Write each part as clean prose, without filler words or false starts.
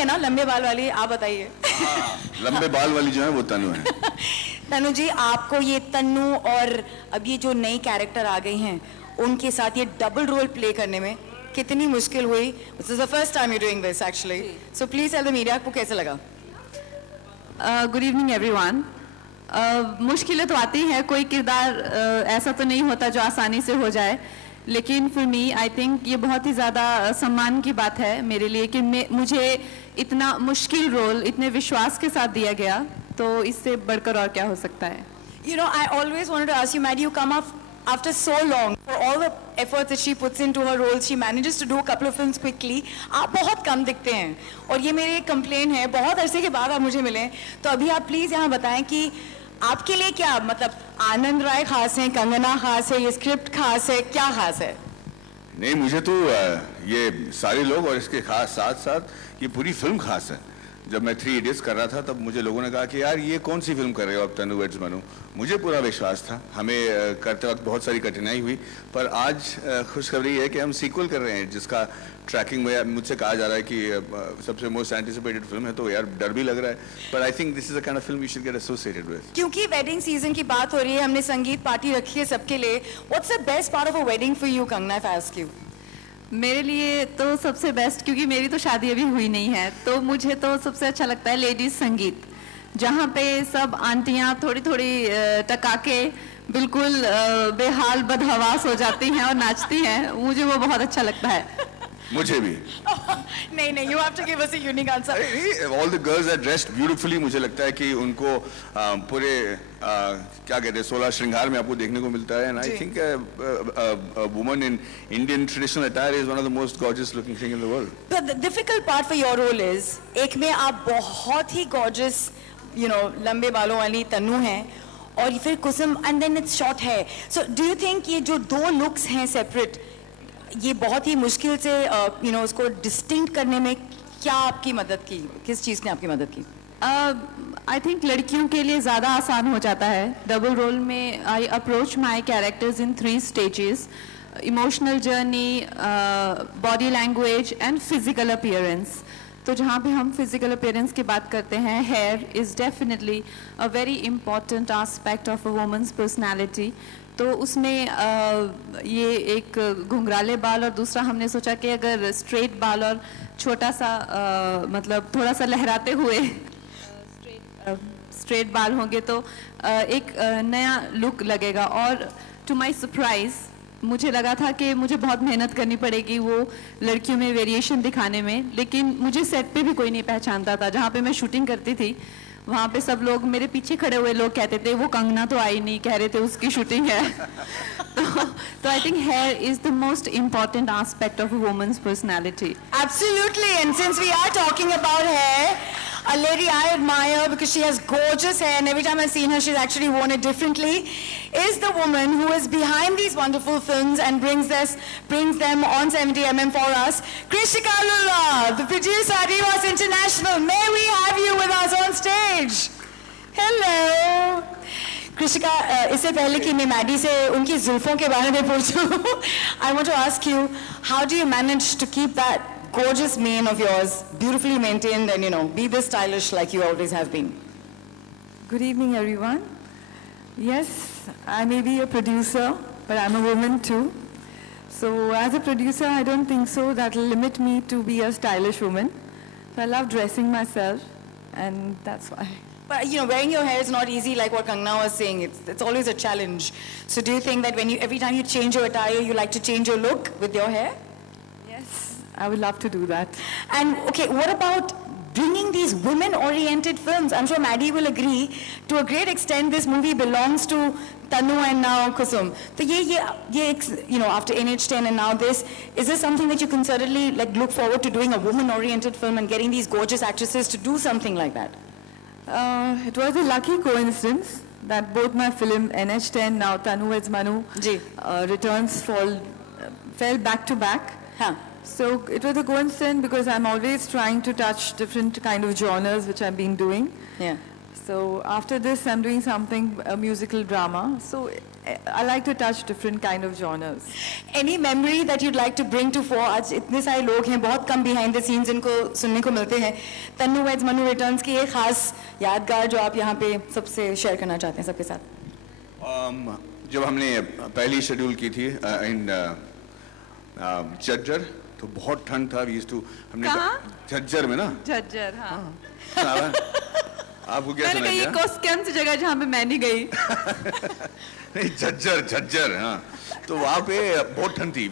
है ना लंबे बाल वाली, आप बताइए। लंबे बाल वाली जो है वो तनु है। तनु जी, आपको ये तन्नू और अब ये जो नई कैरेक्टर आ गई हैं उनके साथ ये डबल रोल प्ले करने में कितनी मुश्किल हुई? This is the first time you doing this actually, so please tell the media, आपको कैसे लगा? Good evening everyone. मुश्किलें तो आती हैं, कोई किरदार ऐसा तो नहीं होता जो आसानी से हो जाए, लेकिन फॉर मी आई थिंक ये बहुत ही ज़्यादा सम्मान की बात है मेरे लिए कि मुझे इतना मुश्किल रोल इतने विश्वास के साथ दिया गया, तो इससे बढ़कर और क्या हो सकता है? You know, I always wanted to ask you, Maddie, you come up after so long, for all the efforts that she puts into her roles, she manages to do a couple of films quickly. आप बहुत कम दिखते हैं और ये मेरी एक complain है, बहुत अरसे के बाद आप मुझे मिले, तो अभी आप प्लीज़ यहाँ बताएं कि आपके लिए क्या, मतलब आनंद राय खास है, कंगना खास है, ये स्क्रिप्ट खास है, क्या खास है? नहीं, मुझे तो ये सारे लोग और इसके खास साथ साथ ये पूरी फिल्म खास है। जब मैं 3 इडियट्स कर रहा था तब मुझे लोगों ने कहा कि यार ये कौन सी फिल्म कर रहे हो आप, तनु वेड्स मनु। मुझे पूरा विश्वास था, हमें करते वक्त बहुत सारी कठिनाई हुई, पर आज खुशखबरी है कि हम सीक्वल कर रहे हैं जिसका ट्रैकिंग में मुझसे कहा जा रहा है कि सबसे मोस्ट एंटिसिपेटेड फिल्म है, तो यार डर भी लग रहा है, पर I think this is the kind of film you should get associated with. क्योंकि वेडिंग सीजन की बात हो रही है, हमने संगीत पार्टी रखी है सबके लिए। What's the best part of a wedding for you, Kangana, if I ask you? मेरे लिए तो सबसे बेस्ट, क्योंकि मेरी तो शादी अभी हुई नहीं है, तो मुझे तो सबसे अच्छा लगता है लेडीज संगीत, जहाँ पे सब आंटियाँ थोड़ी थोड़ी टका के बिल्कुल बेहाल बदहवास हो जाती हैं और नाचती हैं, मुझे वो बहुत अच्छा लगता है। मुझे भी। नहीं, you have to give us a unique answer. All the girls are dressed beautifully, मुझे लगता है कि उनको पूरे क्या कहते हैं 16 श्रृंगार में आपको देखने को मिलता है, and I think a woman in Indian traditional attire is one of the most gorgeous looking thing in the world. But the difficult part for your role is, एक में आप बहुत ही gorgeous, you know, लंबे बालों वाली तन्नू हैं, और फिर कुसुम, and then it's short hair. So do you think ये जो दो looks हैं separate, ये बहुत ही मुश्किल से यू नो उसको डिस्टिंक्ट करने में क्या आपकी मदद की, किस चीज़ ने आपकी मदद की? आई थिंक लड़कियों के लिए ज़्यादा आसान हो जाता है डबल रोल में। I approach my characters in 3 stages: emotional journey, body language and physical appearance. तो जहाँ पे हम फिजिकल अपीयरेंस की बात करते हैं, here is definitely a very important aspect of a women's personality. तो उसमें ये एक घुंघराले बाल, और दूसरा हमने सोचा कि अगर स्ट्रेट बाल और छोटा सा मतलब थोड़ा सा लहराते हुए स्ट्रेट बाल होंगे तो एक नया लुक लगेगा। और टू माय सरप्राइज मुझे लगा था कि मुझे बहुत मेहनत करनी पड़ेगी वो लड़कियों में वेरिएशन दिखाने में, लेकिन मुझे सेट पे भी कोई नहीं पहचानता था। जहाँ पे मैं शूटिंग करती थी वहाँ पे सब लोग, मेरे पीछे खड़े हुए लोग कहते थे वो कंगना तो आई नहीं, कह रहे थे उसकी शूटिंग है। तो I think here is the most important aspect of a women's personality. Absolutely, and since we are talking about hair, a lady I admire because she has gorgeous hair, and every time I've seen her, she's actually worn it differently, is the woman who is behind these wonderful films and brings them on 70mm for us. Krishika Lulla, the producer at EOS International. May we have you with us on stage? Hello. कृषिका, इससे पहले कि मैं Maddie से उनकी जुल्फों के बारे में पूछूं, I want to ask you, how do you manage to keep that gorgeous mane of yours beautifully maintained and, you know, be this stylish like you always have been? Good evening, everyone. Yes, I may be a producer, but I'm a woman too. So as a producer, I don't think so that will limit me to be a stylish woman. So I love dressing myself, and that's why. But, you know, wearing your hair is not easy, like what Kangna was saying. It's always a challenge. So do you think that every time you change your attire, you like to change your look with your hair? Yes, I would love to do that. And okay, what about bringing these women-oriented films? I'm sure Maddie will agree. To a great extent, this movie belongs to Tanu and now Kusum. So you know, after NH10 and now this, is this something that you can certainly like look forward to doing a woman-oriented film and getting these gorgeous actresses to do something like that? It was a lucky coincidence that both my film NH10, now Tanu Weds Manu, returns fell back to back. Huh. So it was a coincidence because I'm always trying to touch different kind of genres which I've been doing. Yeah. So after this, I'm doing something, a musical drama. So I like to touch different kind of genres. Any memory that you'd like to bring to fore? आज इतने सारे लोग हैं, बहुत कम behind the scenes इनको सुनने को मिलते हैं. तन्नू वेड्स मनु रिटर्न्स की एक खास यादगार जो आप यहाँ पे सबसे शेयर करना चाहते हैं सबके साथ. जब हमने पहली शेड्यूल की थी इन झज्जर, तो बहुत ठंड था. हमने झज्जर में ना, झज्जर, हाँ. आपको क्या मैंने कहा ये कौन सी जगह जहाँ पे मैं नहीं गई. नहीं, झज्जर, हाँ. तो वहाँ पे बहुत ठंड थी.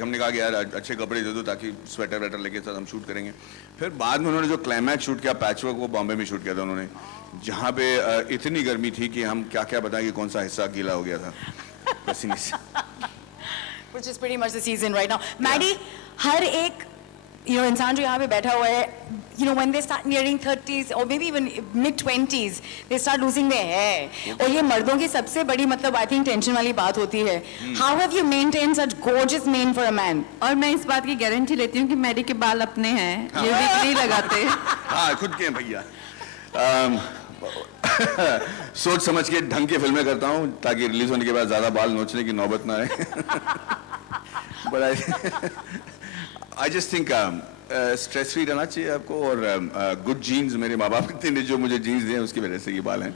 हमने कहा कि यार अच्छे कपड़े दे दो ताकि स्वेटर वेटर लेके साथ हम शूट करेंगे. फिर बाद में उन्होंने जो क्लाइमैक्स शूट किया पैचवर्क, वो बॉम्बे में शूट किया था उन्होंने, जहाँ पे इतनी गर्मी थी कि हम क्या क्या बताएं कि कौन सा हिस्सा गीला हो गया था पसीने से. Which is pretty much the season right now. Maddie, हर एक इंसान जो यहाँ पे बैठा हुआ है, when they start nearing 30s or maybe even mid-20s, they start losing their hair. और ये मर्दों की सबसे बड़ी I think टेंशन वाली बात होती है. How have you maintained such gorgeous mane for a man? और मैं इस बात की गारंटी लेती हूँ कि मैडी के बाल अपने हैं, ये विग नहीं लगाते. हाँ, खुद के हैं भैया. सोच समझ के ढंग की फिल्में करता हूँ ताकि रिलीज होने के बाद ज्यादा बाल नोचने की नौबत ना आए. But I just think stress free रहना चाहिए आपको, और गुड जीन्स मेरे माँ बाप ने जो मुझे जीन्स दिए उसकी वजह से ये बाल हैं.